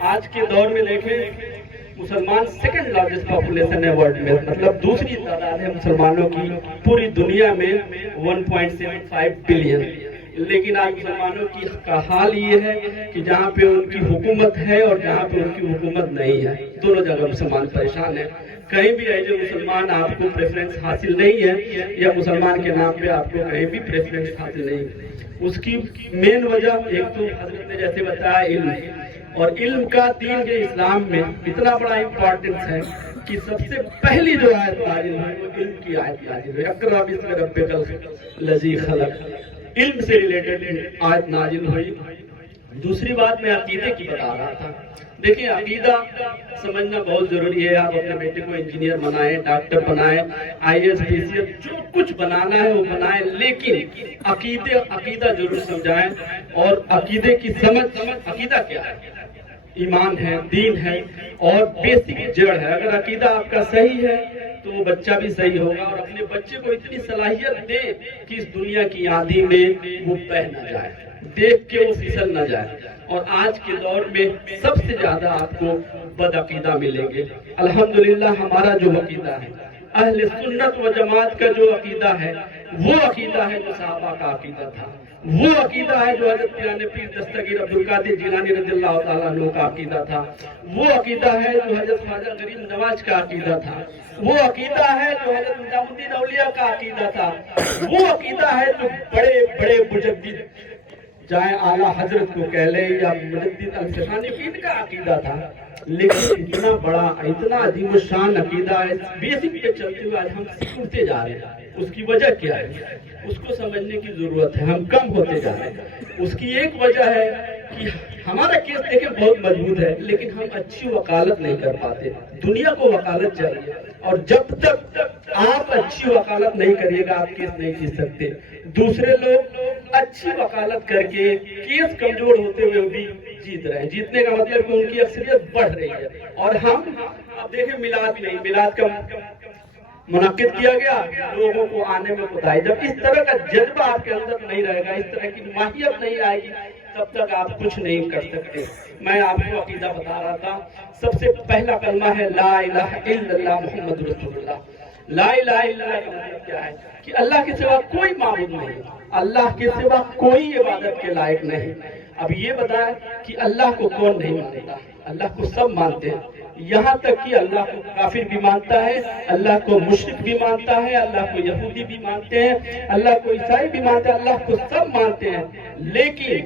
آج کے دور میں دیکھیں مسلمان سیکنڈ لارجسٹ پاپولیشن ہے ورلڈ میں، مطلب دوسری تعداد ہے مسلمانوں کی پوری دنیا میں 1.75 بلین، لیکن آج مسلمانوں کی کا حال یہ ہے کہ جہاں پہ ان کی حکومت ہے اور جہاں پہ ان کی حکومت نہیں ہے، دونوں جگہ مسلمان پریشان ہیں۔ کہیں بھی ایسے مسلمان آپ کو پریفرنس حاصل نہیں ہے یا مسلمان کے نام پہ آپ کو کہیں بھی پریفرنس حاصل نہیں ہے۔ اس کی مین وجہ ایک تو حضرت نے جیسے بتایا علم، اور علم کا دین کے اسلام میں اتنا بڑا امپورٹنس ہے کہ سب سے پہلی جو آیت نازل ہوئی وہ علم کی آیت نازل ہوئی، اقرأ باسم ربک الذی خلق، علم سے ریلیٹڈ آیت نازل ہوئی۔ دوسری بات میں عقیدے کی بتا رہا تھا۔ دیکھیں عقیدہ سمجھنا بہت ضروری ہے۔ آپ اپنے بیٹے کو انجینئر بنائیں، ڈاکٹر بنائیں، I S P C S جو کچھ بنانا ہے وہ بنائیں، لیکن عقیدہ ضرور سمجھائیں۔ اور عقیدے کی سمجھ، عقیدہ کیا ہے؟ ایمان ہے، دین ہے اور بیسک جڑ ہے۔ اگر عقیدہ آپ کا صحیح ہے تو وہ بچہ بھی صحیح ہوگا، اور اپنے بچے کو اتنی صلاحیت دے کہ اس دنیا کی آندھی میں وہ بہہ نہ جائے، دیکھ کے وہ پھسل نہ جائے۔ اور آج کے دور میں سب سے زیادہ آپ کو بد عقیدہ ملیں گے۔ الحمدللہ ہمارا جو عقیدہ ہے، اہل سنت و جماعت کا جو عقیدہ ہے، وہ عقیدہ ہے جو صحابہ کا عقیدہ تھا، وہ عقیدہ ہے جو حضرت پیرانے پیر دستگیر عبدالقادر جیلانی رضی اللہ تعالیٰ عنہ کا عقیدہ تھا، وہ عقیدہ ہے جو حضرت خواجہ غریب نواز کا عقیدہ تھا، وہ عقیدہ ہے جو حضرت نظام الدین اولیاء کا عقیدہ تھا، وہ عقیدہ ہے جو بڑے بڑے مجدد چاہے اعلیٰ حضرت کو کہہ لیں یا مجدد الفسانی، ان کا عقیدہ تھا۔ لیکن اتنا بڑا، اتنا عظیم الشان عقیدہ ہے، بیسک پہ چلتے ہوئے آج ہم سیکھتے جا رہے ہیں۔ اس کی وجہ کیا ہے؟ اس کو سمجھنے کی ضرورت ہے۔ ہم کم ہوتے جا رہے ہیں۔ اس کی ایک وجہ ہے کہ ہمارا کیس دیکھیں بہت مضبوط ہے، لیکن ہم اچھی وکالت نہیں کر پاتے۔ دنیا کو وکالت چاہیے، اور جب تک آپ اچھی وکالت نہیں کریے گا آپ کیس نہیں جیت سکتے۔ دوسرے لوگ اچھی وکالت کر کے کیس کمزور ہوتے ہوئے بھی جیت رہے ہیں۔ جیتنے کا مطلب کہ ان کی اکثریت بڑھ رہی ہے۔ اور ہم اب دیکھیں میلاد نہیں، میلاد کا منعقد کیا گیا، لوگوں کو آنے میں کوتاہی۔ جب اس طرح کا جذبہ آپ کے اندر نہیں رہے گا، اس طرح کی ماہیت نہیں آئے گی، تب تک آپ کچھ نہیں کر سکتے۔ میں آپ کو عقیدہ بتا رہا تھا، سب سے پہلا کلمہ ہے لا الہ الا اللہ محمد رسول اللہ۔ لا الہ الا اللہ کا مطلب کیا ہے؟ کہ اللہ کے سوا کوئی معبود نہیں، اللہ کے سوا کوئی عبادت کے لائق نہیں۔ اب یہ بتائیں کہ اللہ کو کون نہیں مانتا؟ اللہ کو سب مانتے ہیں، یہاں تک کہ اللہ کو کافر بھی مانتا ہے، اللہ کو مشرک بھی مانتا ہے، اللہ کو یہودی بھی مانتے ہیں، اللہ کو عیسائی بھی مانتے ہیں، اللہ کو سب مانتے ہیں۔ لیکن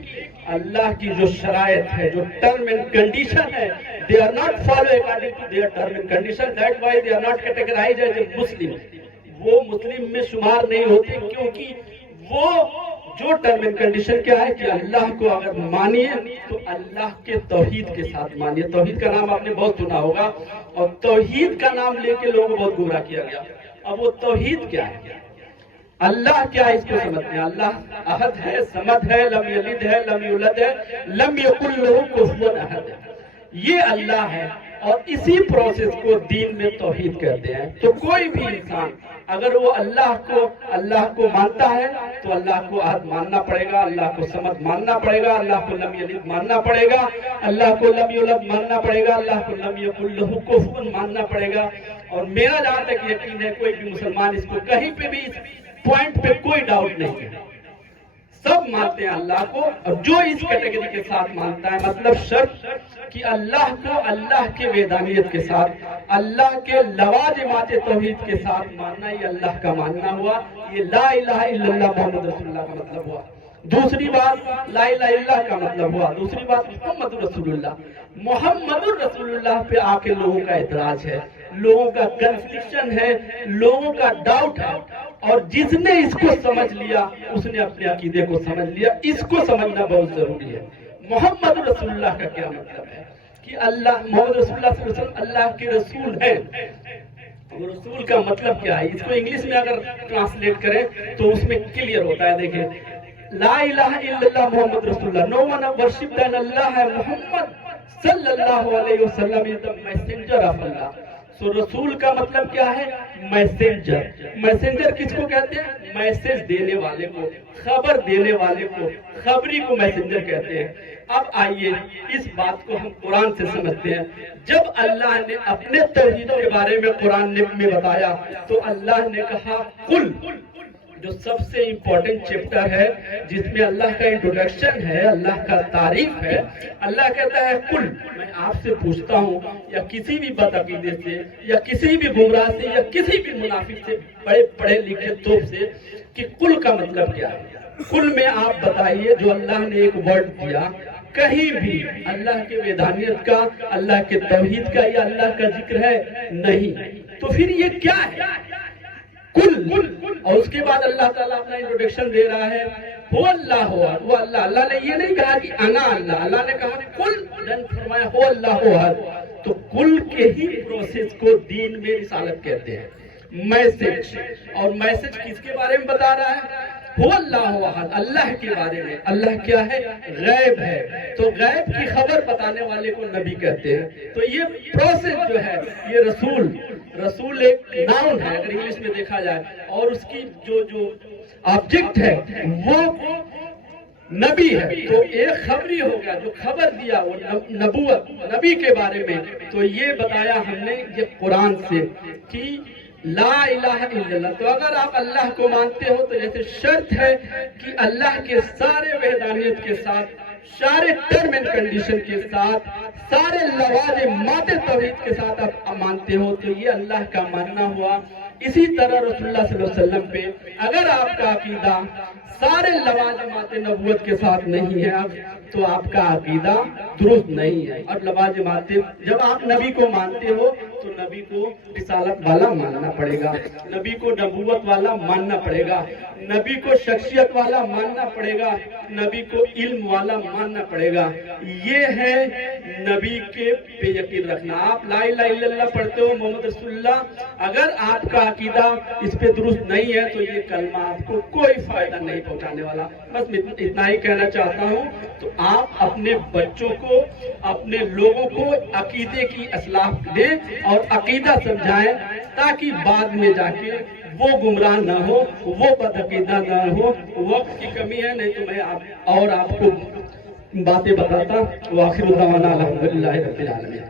اللہ کی جو شرائط ہے، جو ٹرم اینڈ کنڈیشن ہے، they are not follow according to their term and condition, that's why they are not categorized as a Muslim۔ وہ مسلم میں شمار نہیں ہوتے، کیونکہ وہ جو ٹرم اینڈ کنڈیشن کیا ہے کہ اللہ کو اگر مانیے تو اللہ کے توحید کے ساتھ مانیے۔ توحید کا نام آپ نے بہت سنا ہوگا، اور توحید کا نام لے کے لوگوں کو بہت گمراہ کیا گیا۔ اب وہ توحید کیا ہے؟ اللہ کیا ہے اس کو سمجھتے ہیں۔ اللہ احد ہے، صمد ہے، لم یلد ہے، لم یولد ہے، لم یکن لہ کفوا احد ہے۔ یہ اللہ ہے، اور اسی پروسیس کو دین میں توحید کہتے ہیں۔ تو کوئی بھی انسان اگر وہ اللہ کو مانتا ہے تو اللہ کو احد ماننا پڑے گا، اللہ کو صمد ماننا پڑے گا، اللہ کو لم یلد ماننا پڑے گا، اللہ کو لم یولد ماننا پڑے گا، اللہ کو لم یکن لہ کفوا ماننا پڑے گا۔ اور میرا جہاں تک یقین ہے کوئی بھی مسلمان اس کو کہیں پہ بھی اس پوائنٹ پہ کوئی ڈاؤٹ نہیں ہے، سب مانتے ہیں اللہ کو۔ اور جو اس کیٹیگری کے ساتھ مانتا ہے، مطلب شرط کہ اللہ کو اللہ کے وحدانیت کے ساتھ، اللہ کے لوازمات توحید کے ساتھ ماننا، یہ اللہ کا ماننا ہوا۔ یہ لا الہ الا اللہ محمد رسول اللہ کا مطلب ہوا۔ دوسری بات لا الہ الا اللہ کا مطلب ہوا، دوسری بات محمد رسول اللہ۔ محمد رسول اللہ پہ آ کے لوگوں کا اعتراض ہے، لوگوں کا کنفلکشن ہے، لوگوں کا ڈاؤٹ ہے، اور جس نے اس کو سمجھ لیا اس نے اپنے عقیدے کو سمجھ لیا۔ اس کو سمجھنا بہت ضروری ہے۔ محمد رسول اللہ کا کیا مطلب ہے؟ کہ اللہ محمد رسول اللہ صلی اللہ علیہ وسلم اللہ کے رسول ہیں۔ رسول کا مطلب کیا ہے؟ اس کو انگلش میں اگر ٹرانسلیٹ کریں تو اس میں کلیئر ہوتا ہے۔ دیکھیں لا الہ الا اللہ محمد رسول اللہ، no one worship than Allah ہے، محمد صلی اللہ علیہ وسلم is the messenger of Allah۔ سو رسول کا مطلب کیا ہے؟ میسنجر۔ میسنجر کس کو کہتے ہیں؟ میسج دینے والے کو، خبر دینے والے کو، خبری کو میسنجر کہتے ہیں۔ اب آئیے اس بات کو ہم قرآن سے سمجھتے ہیں. جب اللہ نے اپنے توحید کے بارے میں قرآن میں بتایا تو اللہ نے کہا قل، جو سب سے امپورٹنٹ چیپٹر ہے جس میں اللہ کا انٹروڈکشن ہے، اللہ کا تعریف ہے. اللہ کہتا ہے قل، میں آپ سے پوچھتا ہوں یا کسی بھی بدعقیدے سے یا کسی بھی گمراہ سے یا کسی بھی منافق سے، بڑے پڑھے لکھے توپ سے، کہ قل کا مطلب کیا ہے. قل میں آپ بتائیے جو اللہ نے ایک ورڈ دیا، کہیں بھی اللہ کے وحدانیت کا، اللہ کے توحید کا یا اللہ کا ذکر ہے نہیں، تو پھر یہ کیا ہے؟ قل. اور اس کے بعد اللہ تعالیٰ اپنا انٹروڈکشن دے رہا ہے ہو اللہ ہو، وہ اللہ. اللہ نے یہ نہیں کہا کہ انا اللہ، اللہ نے کہا قل، دین فرمایا ہو اللہ ہو احد. تو قل کے ہی پروسیس کو دین میں رسالت کہتے ہیں، میسج. اور میسج کس کے بارے میں بتا رہا ہے؟ ہو اللہ احد، اللہ کے بارے میں. اللہ کیا ہے؟ غیب ہے. تو غیب کی خبر بتانے والے کو نبی کہتے ہیں. تو یہ پروسیس جو ہے، یہ رسول ایک ناؤن ہے اگر انگلش میں دیکھا جائے، اور اس کی جو آبجیکٹ ہے وہ نبی ہے. تو ایک خبری ہو گیا جو خبر دیا، وہ نبوت، نبی کے بارے میں. تو یہ بتایا ہم نے یہ قرآن سے کہ لا الہ الا اللہ. تو اگر آپ اللہ کو مانتے ہو تو جیسے شرط ہے کہ اللہ کے سارے وحدانیت کے ساتھ، سارے ٹرم اینڈ کنڈیشن کے ساتھ، سارے لوازمات توحید کے ساتھ آپ مانتے ہو، تو یہ اللہ کا ماننا ہوا. اسی طرح رسول اللہ صلی اللہ علیہ وسلم پہ اگر آپ کا عقیدہ سارے لوازمات نبوت کے ساتھ نہیں ہے تو آپ کا عقیدہ درست نہیں ہے. اور لوازمات، جب آپ نبی کو مانتے ہو تو نبی کو رسالت والا ماننا پڑے گا، نبی کو نبوت والا ماننا پڑے گا، نبی کو شخصیت والا ماننا پڑے گا، نبی کو علم والا ماننا پڑے گا. یہ ہے نبی کے پہ یقین رکھنا. آپ لا الہ الا اللہ پڑھتے ہو، محمد رسول اللہ، اگر آپ کا عقیدہ اس پہ درست نہیں ہے تو یہ کلمہ آپ کو کوئی فائدہ نہیں پہنچانے والا. بس میں اتنا ہی کہنا چاہتا ہوں. تو آپ اپنے بچوں کو، اپنے لوگوں کو عقیدے کی اصلاح دیں اور عقیدہ سمجھائیں، تاکہ بعد میں جا کے وہ گمراہ نہ ہو، وہ بدعقیدہ نہ ہو. وقت کی کمی ہے، نہیں تو میں آپ کو باتیں بتاتا. وآخر دعوانا الحمدللہ رب العالمین.